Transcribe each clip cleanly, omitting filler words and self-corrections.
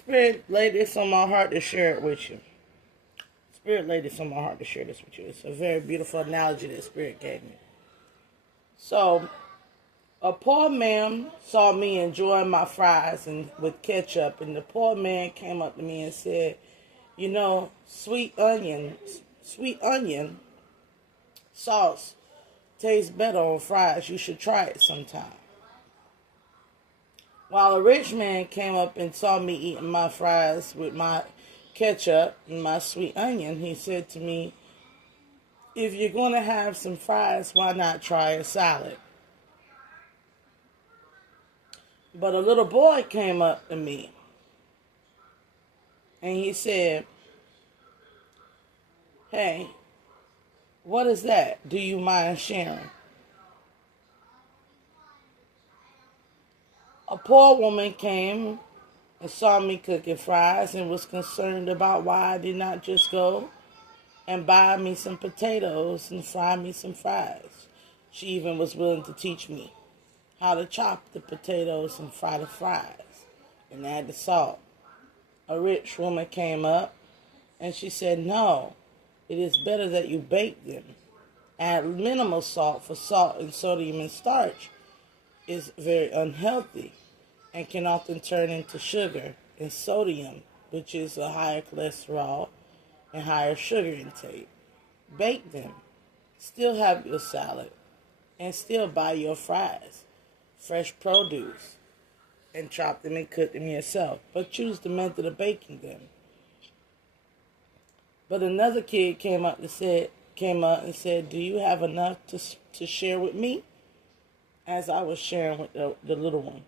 Spirit laid this on my heart to share it with you. Spirit laid this on my heart to share this with you. It's a very beautiful analogy that Spirit gave me. So, a poor man saw me enjoying my fries and with ketchup, and the poor man came up to me and said, "You know, sweet onion sauce tastes better on fries. You should try it sometime." While a rich man came up and saw me eating my fries with my ketchup and my sweet onion, he said to me, "If you're going to have some fries, why not try a salad?" But a little boy came up to me and he said, "Hey, what is that? Do you mind sharing?" A poor woman came and saw me cooking fries and was concerned about why I did not just go and buy me some potatoes and fry me some fries. She even was willing to teach me how to chop the potatoes and fry the fries and add the salt. A rich woman came up and she said, "No, it is better that you bake them. Add minimal salt, for salt and sodium and starch is very unhealthy and can often turn into sugar and sodium, which is a higher cholesterol and higher sugar intake. Bake them. Still have your salad and still buy your fries, fresh produce, and chop them and cook them yourself. But choose the method of baking them." But another kid came up and said, "Do you have enough to share with me?" As I was sharing with the little one.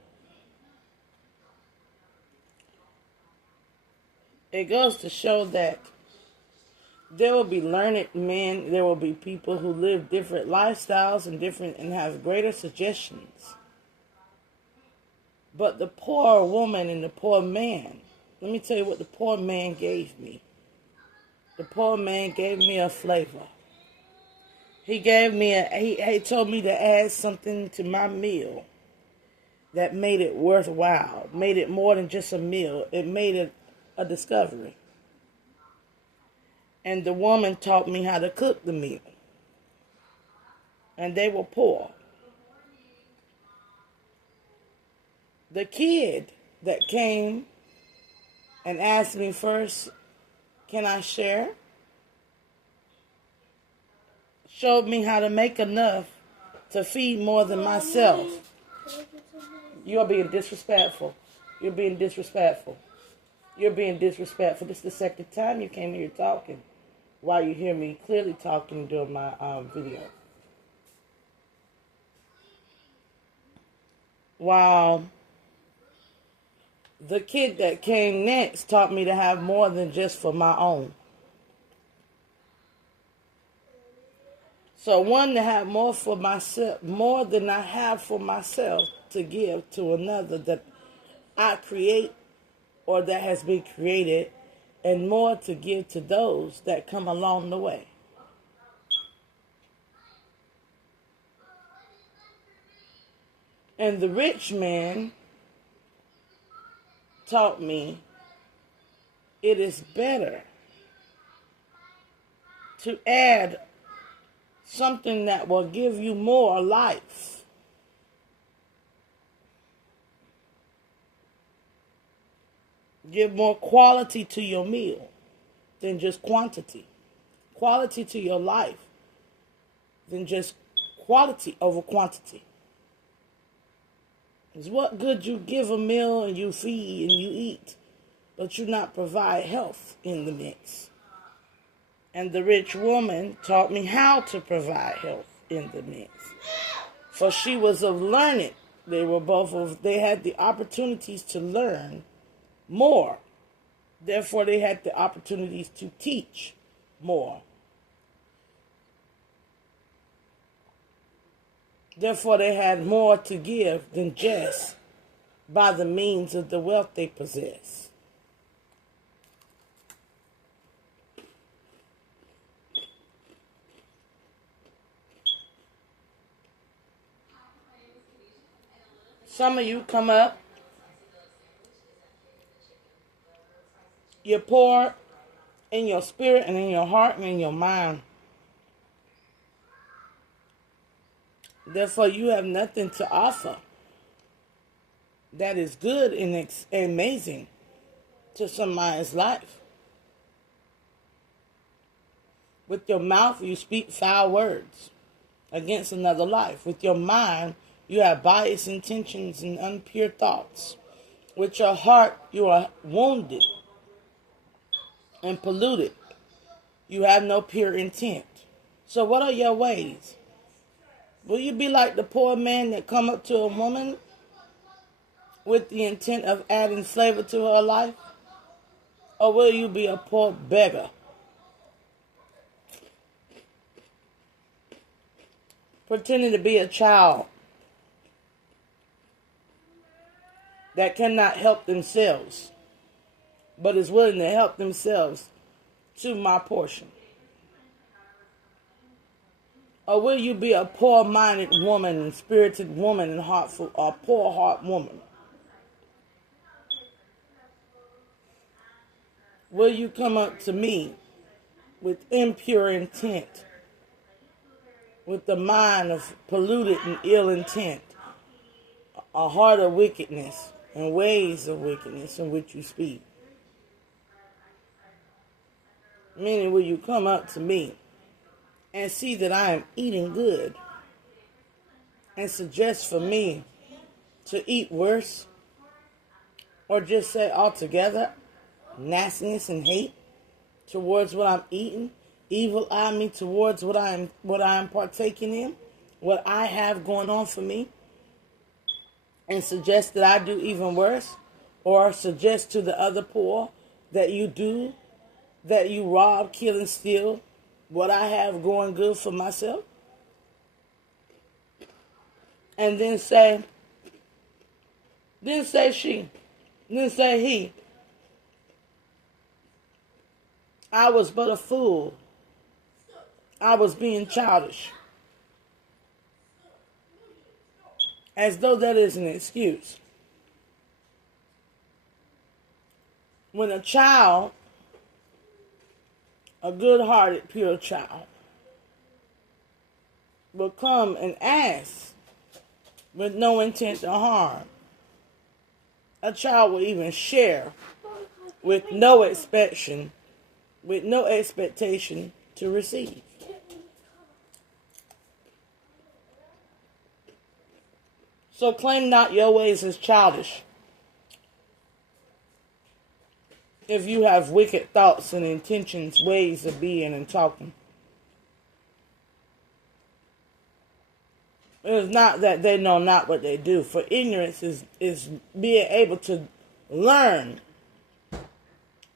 It goes to show that there will be learned men, there will be people who live different lifestyles and have greater suggestions. But the poor woman and the poor man, let me tell you what the poor man gave me. The poor man gave me a flavor. He told me to add something to my meal that made it worthwhile, made it more than just a meal. It made it a discovery. And the woman taught me how to cook the meal. And they were poor. The kid that came and asked me first, "Can I share?" showed me how to make enough to feed more than myself. You're being disrespectful. You're being disrespectful. You're being disrespectful. This is the second time you came here talking while you hear me clearly talking during my video. While the kid that came next taught me to have more than just for my own. So one, to have more for myself, more than I have for myself to give to another that I create or that has been created, and more to give to those that come along the way. And the rich man taught me it is better to add something that will give you more life give more quality to your meal than just quantity. Quality to your life than just quality over quantity. It's what good you give a meal and you feed and you eat, but you not provide health in the mix. And the rich woman taught me how to provide health in the mix. For she was of learned. They had the opportunities to learn more. Therefore, they had the opportunities to teach more. Therefore, they had more to give than just by the means of the wealth they possess. Some of you come up You're poor in your spirit and in your heart and in your mind. Therefore, you have nothing to offer that is good and amazing to somebody's life. With your mouth, you speak foul words against another life. With your mind, you have biased intentions and impure thoughts. With your heart, you are wounded and polluted. You have no pure intent. So what are your ways? Will you be like the poor man that come up to a woman with the intent of adding flavor to her life? Or will you be a poor beggar, pretending to be a child that cannot help themselves, but is willing to help themselves to my portion? Or will you be a poor-minded woman and spirited woman and heartful, or poor heart woman? Will you come up to me with impure intent, with the mind of polluted and ill intent, a heart of wickedness and ways of wickedness in which you speak? Meaning, will you come up to me and see that I am eating good and suggest for me to eat worse? Or just say altogether nastiness and hate towards what I'm eating, evil eye me towards what I am partaking in, what I have going on for me, and suggest that I do even worse? Or suggest to the other poor that you rob, kill, and steal what I have going good for myself? And then say he, I was but a fool. I was being childish. As though that is an excuse. When a child, a good-hearted, pure child, will come and ask with no intent to harm, a child will even share with no expectation to receive. So claim not your ways as childish. If you have wicked thoughts and intentions, ways of being and talking. It is not that they know not what they do, for ignorance is being able to learn,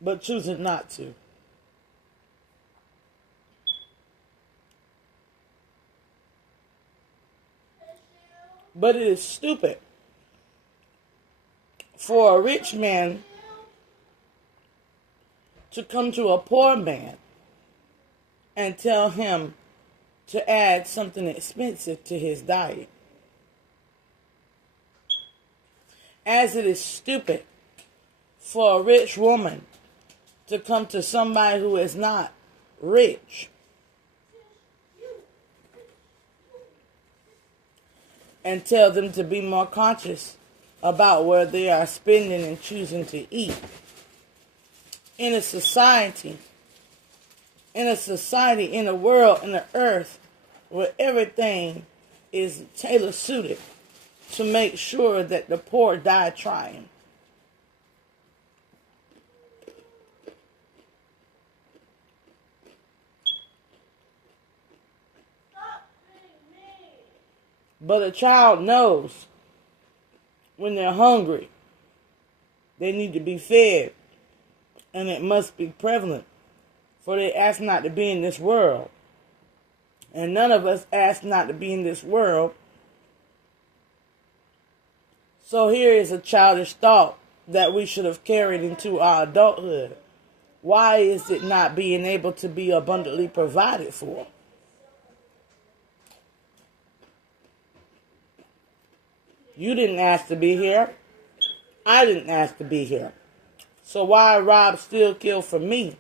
but choosing not to. But it is stupid for a rich man to come to a poor man and tell him to add something expensive to his diet. As it is stupid for a rich woman to come to somebody who is not rich and tell them to be more conscious about where they are spending and choosing to eat. In a society, in a world, in the earth, where everything is tailor-suited to make sure that the poor die trying. But a child knows when they're hungry, they need to be fed, and it must be prevalent, for they ask not to be in this world. And none of us ask not to be in this world. So here is a childish thought that we should have carried into our adulthood. Why is it not being able to be abundantly provided for? You didn't ask to be here. I didn't ask to be here. So why rob, steal, kill from me?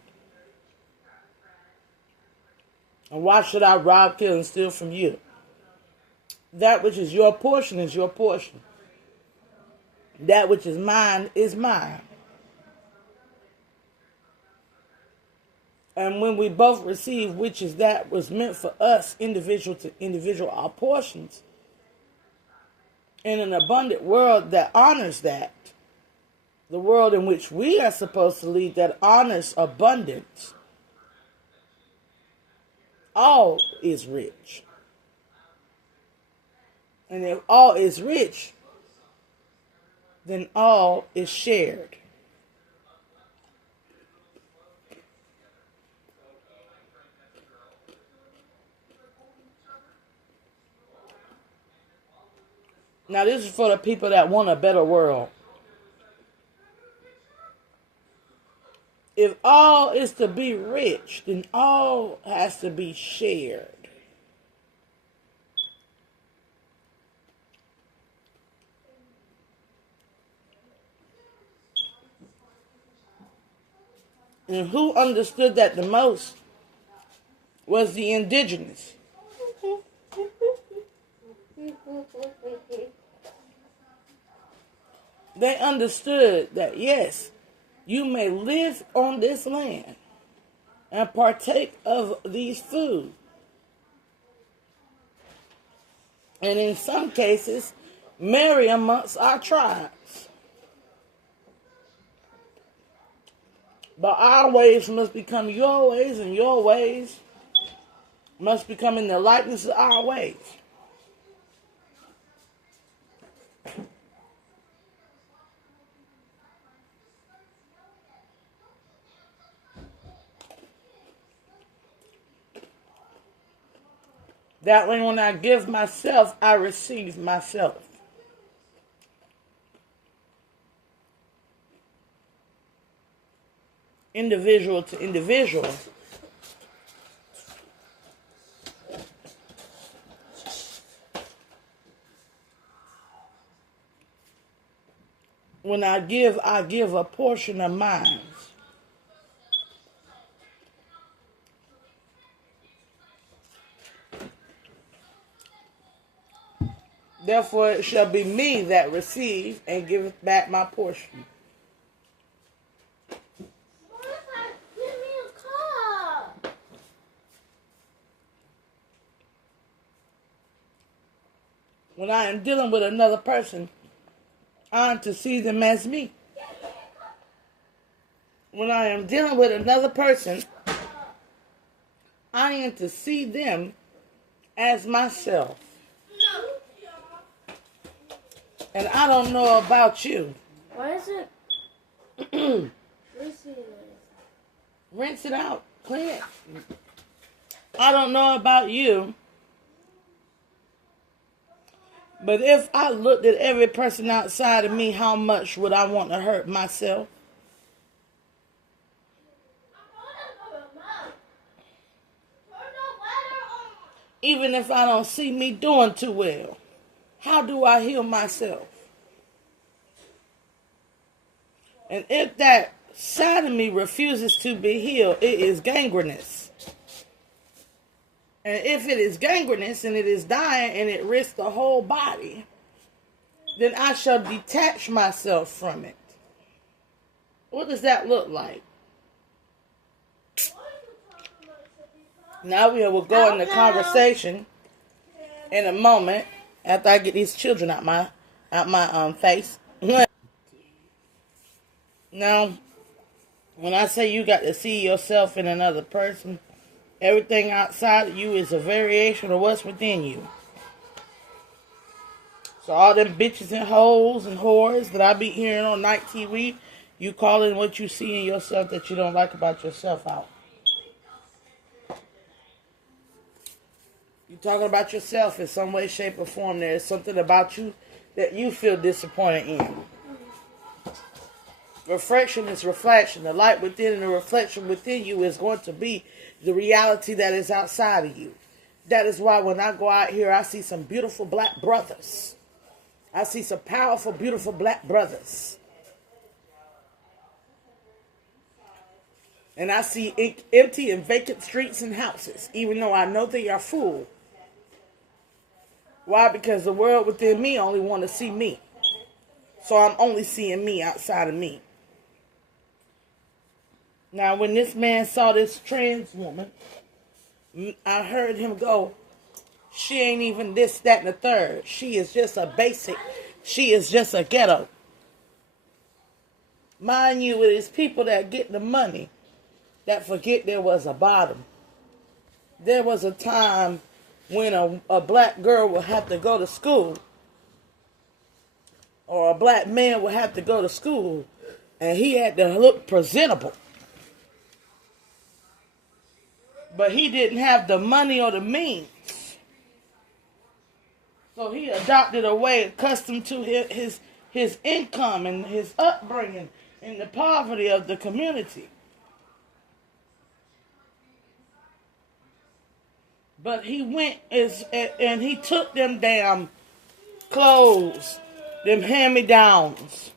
And why should I rob, kill, and steal from you? That which is your portion is your portion. That which is mine is mine. And when we both receive, which is that was meant for us, individual to individual, our portions, in an abundant world that honors that, the world in which we are supposed to lead that honors abundance, all is rich. And if all is rich, then all is shared. Now this is for the people that want a better world. If all is to be rich, then all has to be shared. And who understood that the most was the indigenous. They understood that, yes, you may live on this land and partake of these foods. And in some cases, marry amongst our tribes. But our ways must become your ways, and your ways must become in the likeness of our ways. That way when I give myself, I receive myself. Individual to individual. When I give a portion of mine. Therefore, it shall be me that receive and giveth back my portion. Give me a cup. When I am dealing with another person, I am to see them as me. When I am dealing with another person, I am to see them as myself. And I don't know about you. Why is it? Rinse it out. Clean it. I don't know about you. But if I looked at every person outside of me, how much would I want to hurt myself? Even if I don't see me doing too well, how do I heal myself? And if that side of me refuses to be healed, it is gangrenous. And if it is gangrenous and it is dying and it risks the whole body, then I shall detach myself from it. What does that look like? Now we will go into conversation in a moment after I get these children out my face. Now, when I say you got to see yourself in another person, everything outside of you is a variation of what's within you. So all them bitches and hoes and whores that I be hearing on night TV, you calling what you see in yourself that you don't like about yourself out. You talking about yourself in some way, shape, or form. There is something about you that you feel disappointed in. Reflection is reflection. The light within and the reflection within you is going to be the reality that is outside of you. That is why when I go out here, I see some beautiful black brothers. I see some powerful, beautiful black brothers. And I see empty and vacant streets and houses, even though I know they are full. Why? Because the world within me only want to see me. So I'm only seeing me outside of me. Now, when this man saw this trans woman, I heard him go, she ain't even this, that, and the third. She is just a basic. She is just a ghetto. Mind you, it is people that get the money that forget there was a bottom. There was a time when a black girl would have to go to school, or a black man would have to go to school, and he had to look presentable. But he didn't have the money or the means. So he adopted a way accustomed to his income and his upbringing and the poverty of the community. But he went and he took them damn clothes, them hand-me-downs.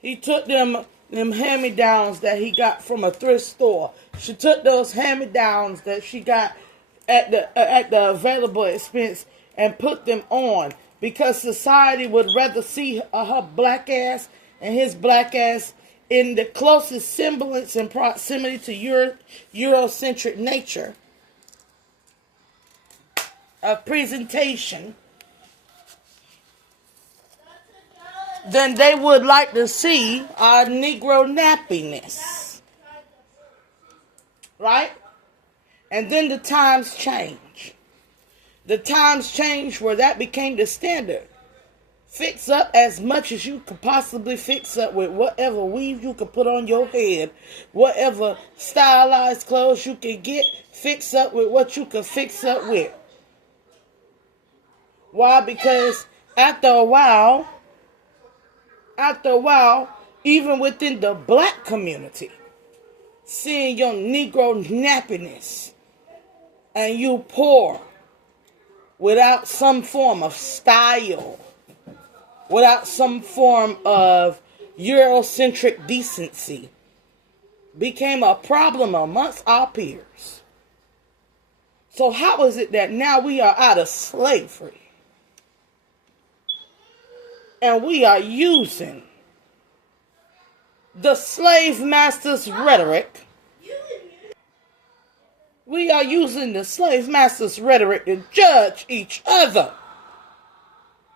He took them hand-me-downs that he got from a thrift store. She took those hand-me-downs that she got at the available expense and put them on, because society would rather see her black ass and his black ass in the closest semblance and proximity to Eurocentric nature of presentation than they would like to see our Negro nappiness. Right? And then the times change. The times change where that became the standard. Fix up as much as you could possibly fix up with whatever weave you could put on your head, whatever stylized clothes you could get, fix up with what you could fix up with. Why? Because after a while, even within the black community, seeing your Negro nappiness and you poor without some form of style, without some form of Eurocentric decency, became a problem amongst our peers. So how is it that now we are out of slavery and we are using the slave master's rhetoric? We are using the slave master's rhetoric to judge each other,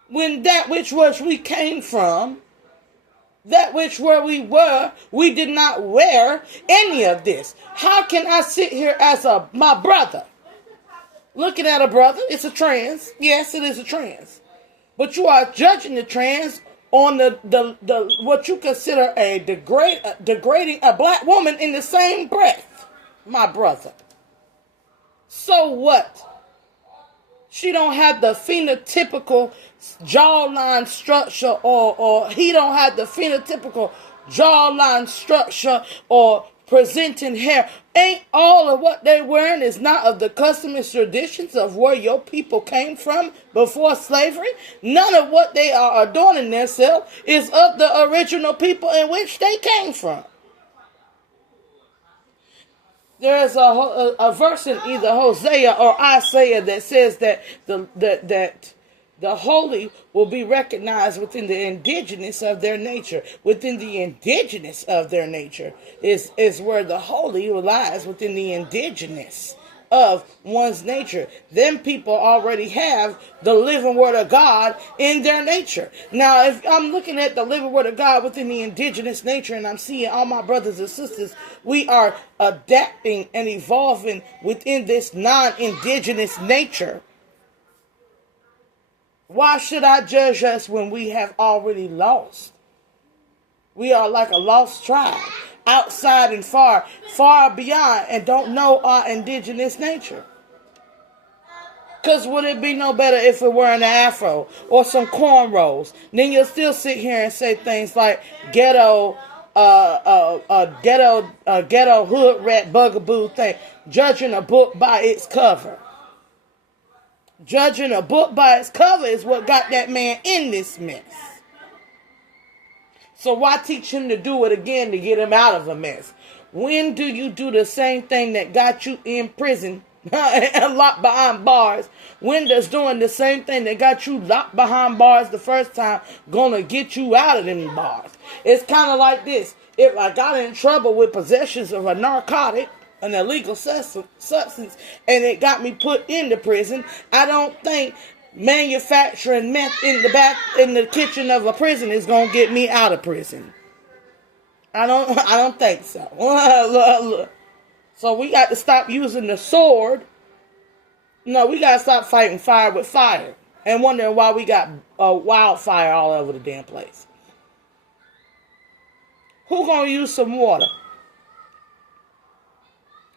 when that which was we came from, that which where we were, we did not wear any of this. How can I sit here as my brother, looking at a brother? It's a trans. Yes, it is a trans. But you are judging the trans on the what you consider a degrading a black woman in the same breath, my brother. So what? She don't have the phenotypical jawline structure, or he don't have the phenotypical jawline structure or presenting hair. Ain't all of what they wearing is not of the customs traditions of where your people came from before slavery? None of what they are adorning themselves is of the original people in which they came from. There is a verse in either Hosea or Isaiah that says that the holy will be recognized within the indigenous of their nature. Within the indigenous of their nature is where the holy lies, within the indigenous of one's nature. Them people already have the living word of God in their nature. Now, if I'm looking at the living word of God within the indigenous nature, and I'm seeing all my brothers and sisters, we are adapting and evolving within this non-indigenous nature. Why should I judge us when we have already lost? We are like a lost tribe, outside and far, far beyond, and don't know our indigenous nature. Because would it be no better if we were an afro or some cornrows? Then you'll still sit here and say things like ghetto hood rat bugaboo thing, judging a book by its cover. Judging a book by its cover is what got that man in this mess. So why teach him to do it again to get him out of a mess? When do you do the same thing that got you in prison and locked behind bars? When does doing the same thing that got you locked behind bars the first time gonna get you out of them bars? It's kind of like this. If I got in trouble with possessions of a narcotic, an illegal substance, and it got me put into prison, I don't think manufacturing meth in the kitchen of a prison is gonna get me out of prison. I don't think so. So we got to stop using the sword. No, we got to stop fighting fire with fire and wondering why we got wildfire all over the damn place. Who gonna use some water?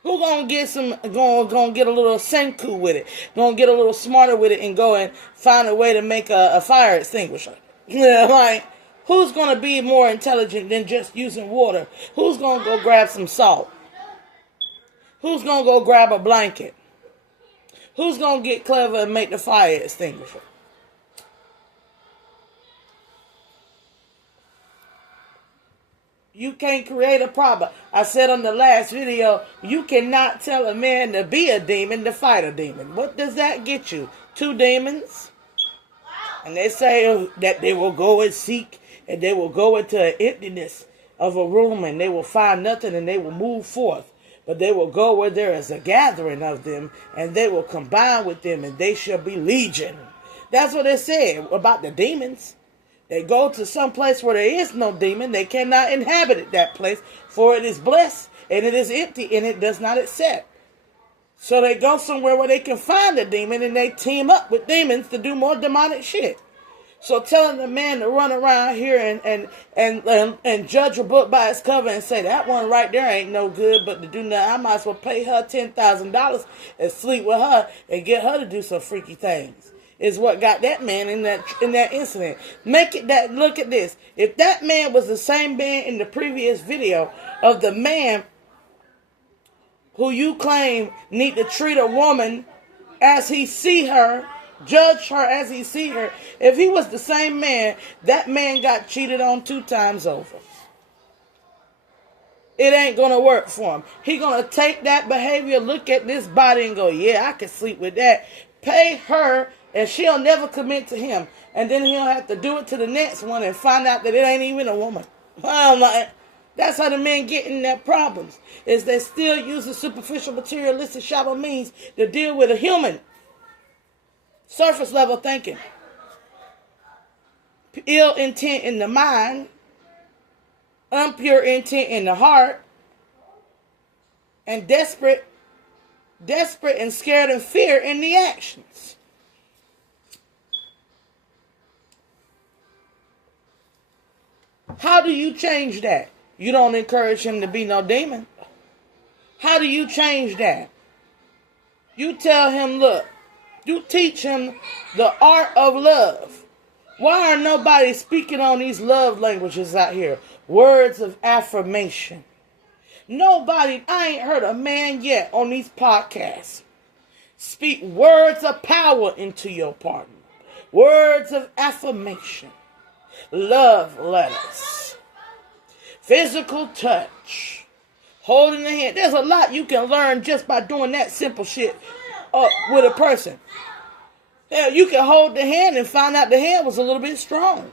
Who gonna get gonna get a little senku with it? Gonna get a little smarter with it and go and find a way to make a fire extinguisher? Yeah, like, who's gonna be more intelligent than just using water? Who's gonna go grab some salt? Who's gonna go grab a blanket? Who's gonna get clever and make the fire extinguisher? You can't create a problem. I said on the last video, you cannot tell a man to be a demon to fight a demon. What does that get you? 2 demons? And they say that they will go and seek, and they will go into an emptiness of a room, and they will find nothing, and they will move forth. But they will go where there is a gathering of them, and they will combine with them, and they shall be legion. That's what it said about the demons. They go to some place where there is no demon. They cannot inhabit that place, for it is blessed, and it is empty, and it does not accept. So they go somewhere where they can find a demon, and they team up with demons to do more demonic shit. So telling the man to run around here and judge a book by its cover and say that one right there ain't no good, but to do nothing, I might as well pay her $10,000 and sleep with her and get her to do some freaky things, is what got that man in that incident. Make it that, look at this. If that man was the same man in the previous video of the man who you claim need to treat a woman as he see her, judge her as he see her, if he was the same man, that man got cheated on 2 times over. It ain't gonna work for him. He gonna take that behavior, look at this body and go, yeah, I can sleep with that. Pay her, and she'll never commit to him. And then he'll have to do it to the next one and find out that it ain't even a woman. I'm like, that's how the men get in their problems, is they still using superficial, materialistic, shallow means to deal with a human. Surface level thinking. Ill intent in the mind, impure intent in the heart, and desperate and scared and fear in the actions. How do you change that? You don't encourage him to be no demon. How do you change that? You tell him, look, you teach him the art of love. Why are nobody speaking on these love languages out here? Words of affirmation. Nobody, I ain't heard a man yet on these podcasts speak words of power into your partner. Words of affirmation. Love letters. Physical touch. Holding the hand. There's a lot you can learn just by doing that simple shit with a person. Hell, you can hold the hand and find out the hand was a little bit strong.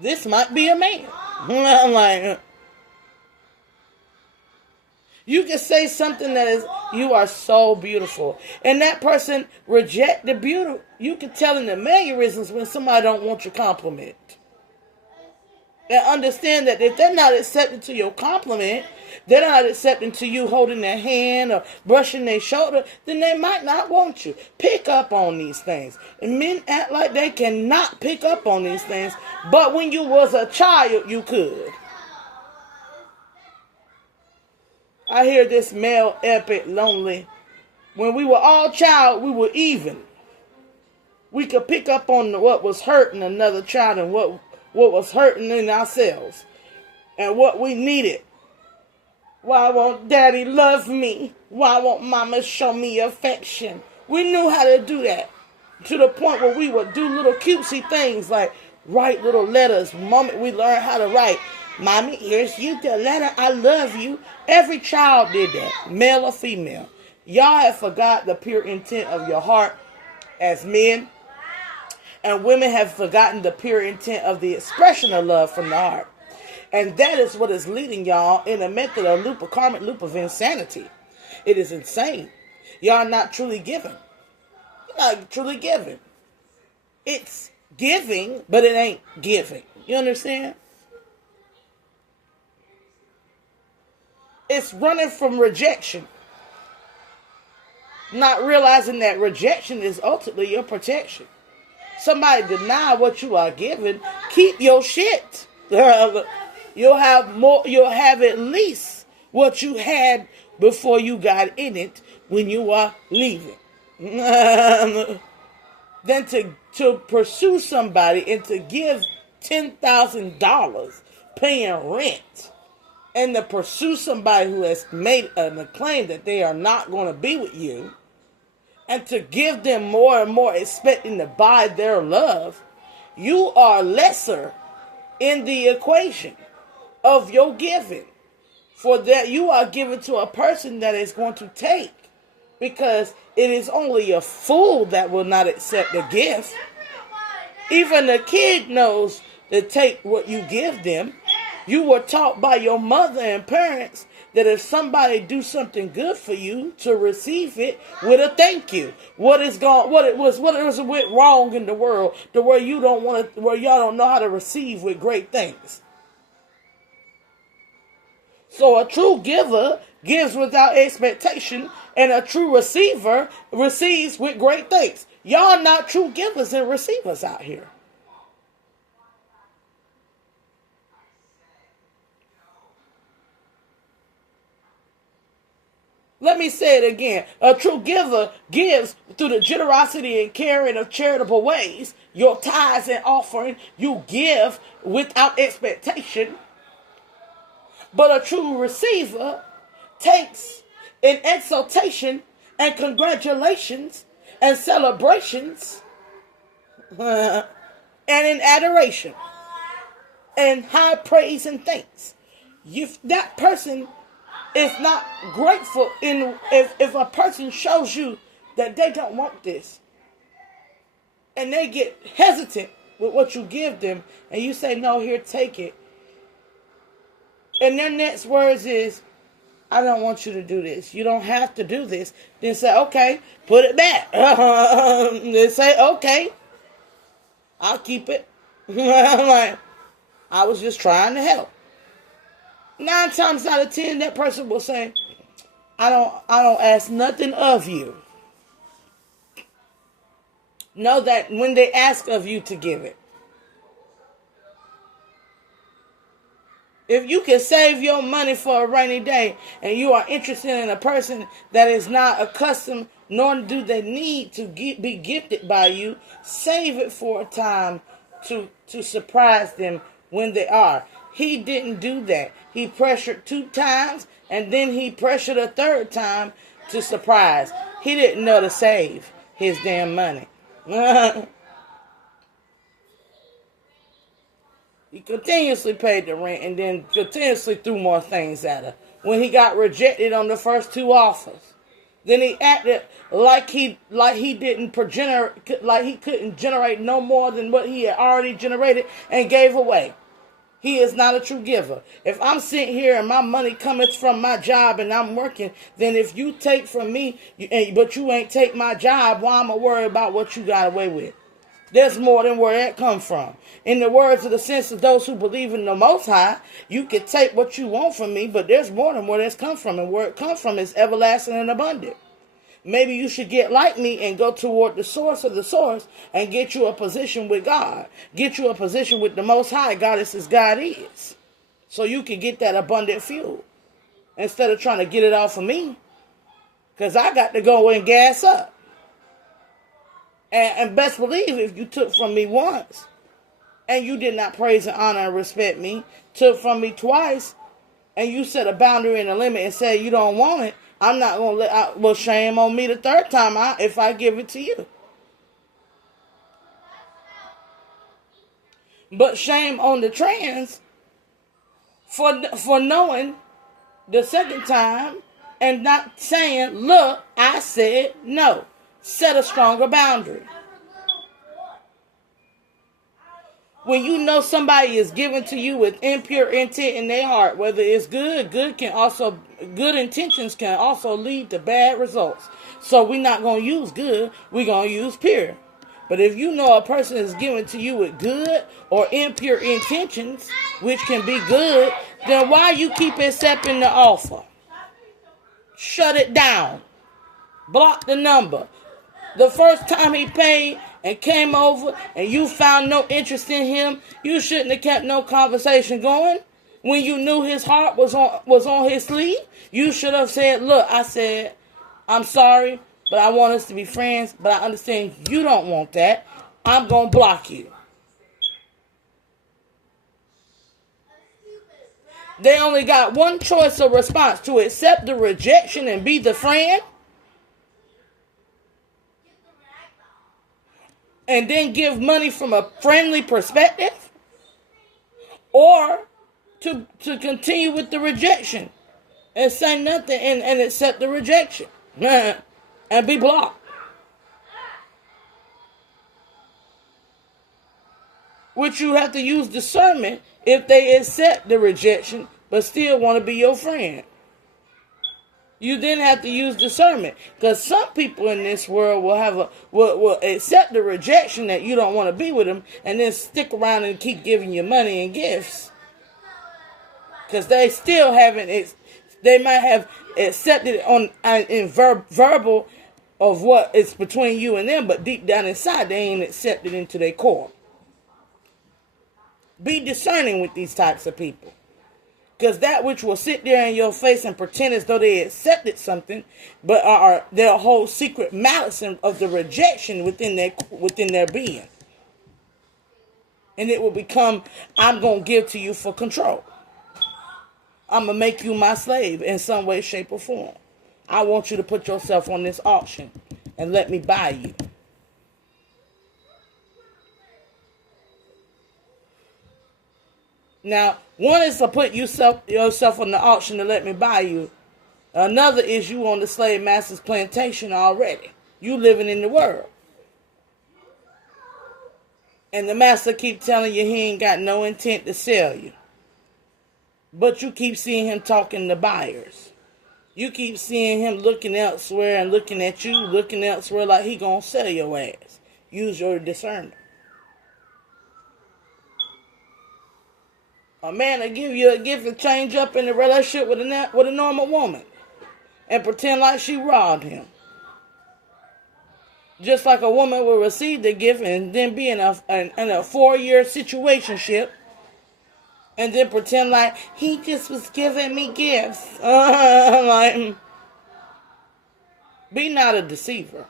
This might be a man. I'm like, you can say something that is, you are so beautiful. And that person reject the beauty. You can tell in the mannerisms when somebody don't want your compliment. And understand that if they're not accepting to your compliment, they're not accepting to you holding their hand or brushing their shoulder, then they might not want you. Pick up on these things. And men act like they cannot pick up on these things, but when you was a child, you could. I hear this male epic lonely. When we were all child, we were even. We could pick up on what was hurting another child and what was hurting in ourselves and what we needed. Why won't daddy love me? Why won't mama show me affection? We knew how to do that to the point where we would do little cutesy things like write little letters. The moment we learn how to write, Mommy, here's you the letter, I love you. Every child did that, male or female. Y'all have forgot the pure intent of your heart as men. And women have forgotten the pure intent of the expression of love from the heart. And that is what is leading y'all in a method of loop, a karmic loop of insanity. It is insane. Y'all not truly giving. You're not truly giving. It's giving, but it ain't giving. You understand? It's running from rejection. Not realizing that rejection is ultimately your protection. Somebody deny what you are given, keep your shit. You'll have more, you'll have at least what you had before you got in it when you are leaving. Than to pursue somebody and to give $10,000 paying rent and to pursue somebody who has made a claim that they are not going to be with you, and to give them more and more expecting to buy their love, you are lesser in the equation of your giving. For that you are giving to a person that is going to take, because it is only a fool that will not accept a gift. Even a kid knows to take what you give them. You were taught by your mother and parents that if somebody do something good for you, to receive it with a thank you. What went wrong in the world to where you don't want to, where y'all don't know how to receive with great things. So a true giver gives without expectation, and a true receiver receives with great things. Y'all not true givers and receivers out here. Let me say it again. A true giver gives through the generosity and caring of charitable ways. Your tithes and offering, you give without expectation. But a true receiver takes in exaltation and congratulations and celebrations and in adoration and high praise and thanks. If that person is not grateful, if a person shows you that they don't want this and they get hesitant with what you give them and you say, no, here, take it. And their next words is, I don't want you to do this. You don't have to do this. Then say, okay, put it back. Then say, okay, I'll keep it. I'm like, I was just trying to help. 9 times out of 10, that person will say, I don't ask nothing of you. Know that when they ask of you to give it. If you can save your money for a rainy day and you are interested in a person that is not accustomed, nor do they need to be gifted by you, save it for a time to surprise them when they are. He didn't do that. He pressured 2 times and then he pressured a 3rd time to surprise. He didn't know to save his damn money. He continuously paid the rent and then continuously threw more things at her. When he got rejected on the first 2 offers, then he acted like he couldn't generate no more than what he had already generated and gave away. He is not a true giver. If I'm sitting here and my money comes from my job and I'm working, then if you take from me, but you ain't take my job, why am I worried about what you got away with? There's more than where that come from. In the words of the sense of those who believe in the Most High, you can take what you want from me, but there's more than where that's come from. And where it comes from is everlasting and abundant. Maybe you should get like me and go toward the source of the source and get you a position with God. Get you a position with the Most High, Goddess as God is. So you can get that abundant fuel. Instead of trying to get it off of me. Because I got to go and gas up. And best believe if you took from me once and you did not praise and honor and respect me, took from me twice, and you set a boundary and a limit and said you don't want it, I'm not going to well, shame on me the 3rd time if I give it to you. But shame on the trans for knowing the second time and not saying, look, I said no. Set a stronger boundary. When you know somebody is given to you with impure intent in their heart, whether it's good intentions can also lead to bad results. So we're not going to use good, we're going to use pure. But if you know a person is given to you with good or impure intentions, which can be good, then why you keep accepting the offer? Shut it down. Block the number. The first time he paid and came over and you found no interest in him, you shouldn't have kept no conversation going. When you knew his heart was on his sleeve, you should have said, look, I'm sorry, but I want us to be friends, but I understand you don't want that. I'm going to block you. They only got one choice of response: to accept the rejection and be the friend, and then give money from a friendly perspective, or to continue with the rejection and say nothing and accept the rejection and be blocked. Which you have to use discernment if they accept the rejection but still want to be your friend. You then have to use discernment, because some people in this world will accept the rejection that you don't want to be with them, and then stick around and keep giving you money and gifts, because they still haven't. They might have accepted it in verbal of what is between you and them, but deep down inside they ain't accepted into their core. Be discerning with these types of people. Because that which will sit there in your face and pretend as though they accepted something, but their whole secret malice of the rejection within their being. And it will become, I'm going to give to you for control. I'm going to make you my slave in some way, shape, or form. I want you to put yourself on this auction and let me buy you. Now, one is to put yourself on the auction to let me buy you. Another is you on the slave master's plantation already. You living in the world. And the master keep telling you he ain't got no intent to sell you. But you keep seeing him talking to buyers. You keep seeing him looking elsewhere and looking at you, looking elsewhere like he gonna sell your ass. Use your discernment. A man will give you a gift and change up in a relationship with a normal woman and pretend like she robbed him. Just like a woman will receive the gift and then be in a 4-year situationship and then pretend like he just was giving me gifts. Be not a deceiver,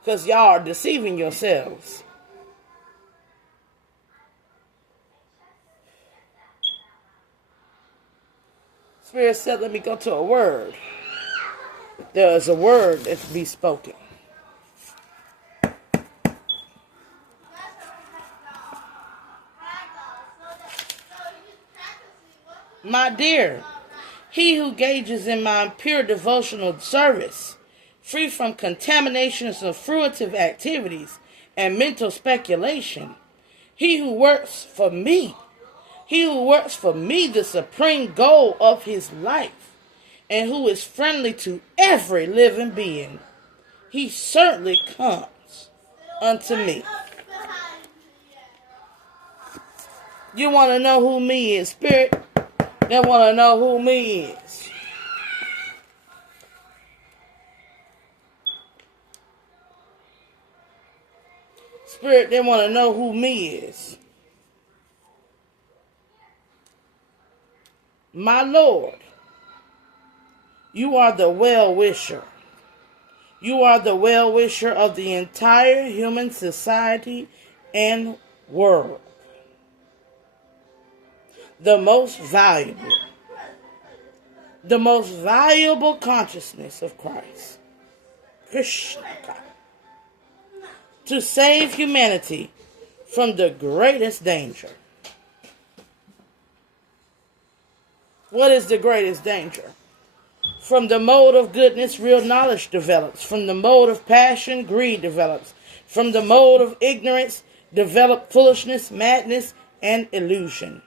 because y'all are deceiving yourselves. Spirit said, let me go to a word. There is a word that to be spoken. My dear, he who gauges in my pure devotional service, free from contaminations of fruitive activities and mental speculation, he who works for me, the supreme goal of his life, and who is friendly to every living being, he certainly comes unto me. You want to know who me is, Spirit? They want to know who me is. Spirit, they want to know who me is. My Lord, you are the well-wisher. You are the well-wisher of the entire human society and world. The most valuable consciousness of Christ, Krishna, to save humanity from the greatest danger. What is the greatest danger? From the mode of goodness, real knowledge develops. From the mode of passion, greed develops. From the mode of ignorance, develop foolishness, madness, and illusion.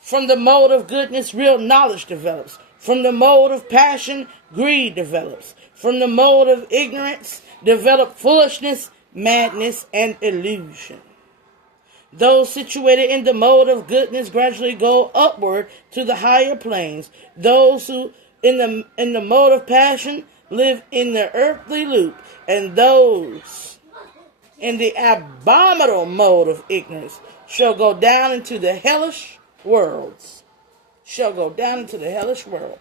From the mode of goodness, real knowledge develops. From the mode of passion, greed develops. From the mode of ignorance, develop foolishness, madness, and illusion. Those situated in the mode of goodness gradually go upward to the higher planes. Those who in the mode of passion live in the earthly loop, and those in the abominable mode of ignorance shall go down into the hellish worlds. Shall go down into the hellish world.